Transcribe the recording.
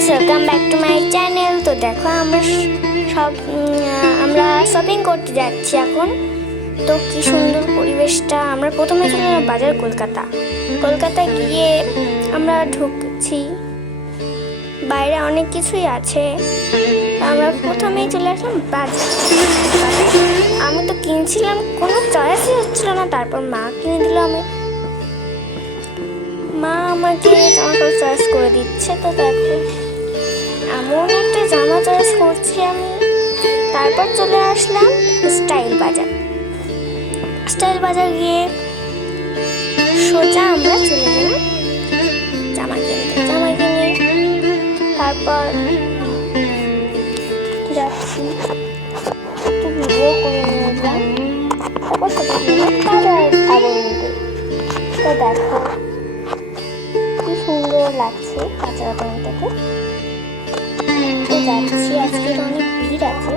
Guys, welcome back to my channel. তো দেখো আমরা শপিং করতে যাচ্ছি এখন। তো কি সুন্দর পরিবেশটা। আমরা প্রথমে চলে গেলাম বাজার কলকাতায় গিয়ে আমরা ঢুকছি। বাইরে অনেক কিছুই আছে। আমরা প্রথমেই চলে আসলাম বাজার। আমি তো কিনছিলাম, কোনো চয়েসই হচ্ছিল না। তারপর মা কিনে দিল। মা আমাকে জামা কাপড় চয়েস করে দিচ্ছে। তো দেখো এমন একটা জামা চয়েস করছি আমি। তারপর চলে আসলাম স্টাইল বাজার গিয়ে সোজা আমরা চলে গেলাম জামা কিনে তারপর যাচ্ছি, একটু ভিডিও করে নিলাম। তারপর সেটা তো দেখো কি সুন্দর লাগছে কাঁচা থেকে। তো যাচ্ছি, আজকে অনেক ভিড় আছে।